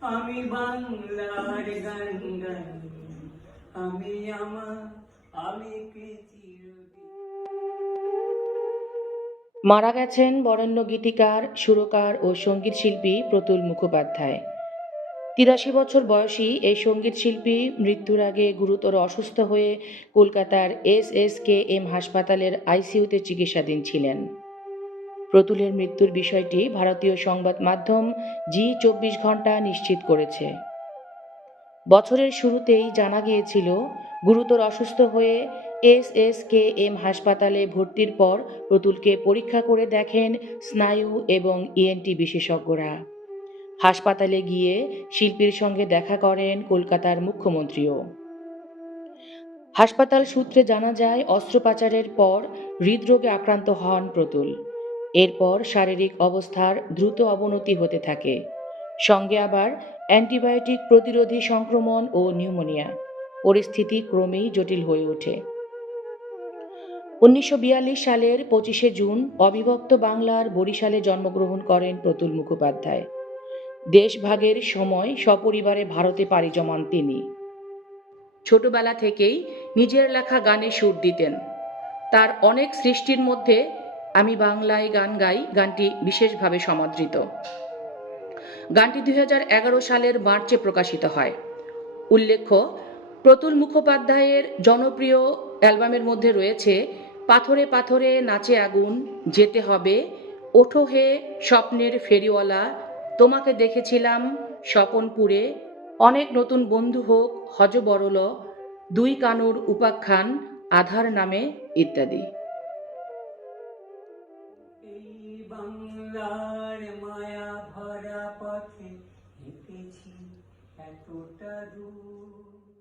আমি বাংলার গান আমি আমার, আমি মারা গেছেন বরেণ্য গীতিকার, সুরকার ও সংগীত শিল্পী প্রতুল মুখোপাধ্যায়। তিরাশি বছর বয়সী এই সংগীত শিল্পী মৃত্যুর আগে গুরুতর অসুস্থ হয়ে কলকাতার এস এস কে এম হাসপাতালের আইসিইউতে চিকিৎসাধীন ছিলেন। প্রতুলের মৃত্যুর বিষয়টি ভারতীয় সংবাদ মাধ্যম জি চব্বিশ ঘণ্টা নিশ্চিত করেছে। বছরের শুরুতেই জানা গিয়েছিল, গুরুতর অসুস্থ হয়ে এস এস কে এম হাসপাতালে ভর্তির পর প্রতুলকে পরীক্ষা করে দেখেন স্নায়ু এবং ইএনটি বিশেষজ্ঞরা। হাসপাতালে গিয়ে শিল্পীর সঙ্গে দেখা করেন কলকাতার মুখ্যমন্ত্রীও। হাসপাতাল সূত্রে জানা যায়, অস্ত্রোপচারের পর হৃদরোগে আক্রান্ত হন প্রতুল। এরপর শারীরিক অবস্থার দ্রুত অবনতি হতে থাকে। সঙ্গে আবার অ্যান্টিবায়োটিক প্রতিরোধী সংক্রমণ ও নিউমোনিয়া। পরিস্থিতি ক্রমেই জটিল হয়ে ওঠে। উনিশশো বিয়াল্লিশ সালের পঁচিশে জুন অবিভক্ত বাংলার বরিশালে জন্মগ্রহণ করেন প্রতুল মুখোপাধ্যায়। দেশভাগের সময় সপরিবারে ভারতে পাড়ি জমান তিনি। ছোটবেলা থেকেই নিজের লেখা গানে সুর দিতেন। তার অনেক সৃষ্টির মধ্যে আমি বাংলায় গান গাই, গানটি বিশেষভাবে সমাদৃত। গানটি দুই হাজার এগারো সালের মার্চে প্রকাশিত হয়। উল্লেখ্য, প্রতুল মুখোপাধ্যায়ের জনপ্রিয় অ্যালবামের মধ্যে রয়েছে পাথরে পাথরে নাচে আগুন, যেতে হবে, ওঠো হে স্বপ্নের ফেরিওয়ালা, তোমাকে দেখেছিলাম স্বপনপুরে, অনেক নতুন বন্ধু হোক হজবরল দুই কানুর উপাখ্যান, আধার নামে ইত্যাদি। বাংলার মায়া ভরা পথে হেঁটেছি এতটা দূর।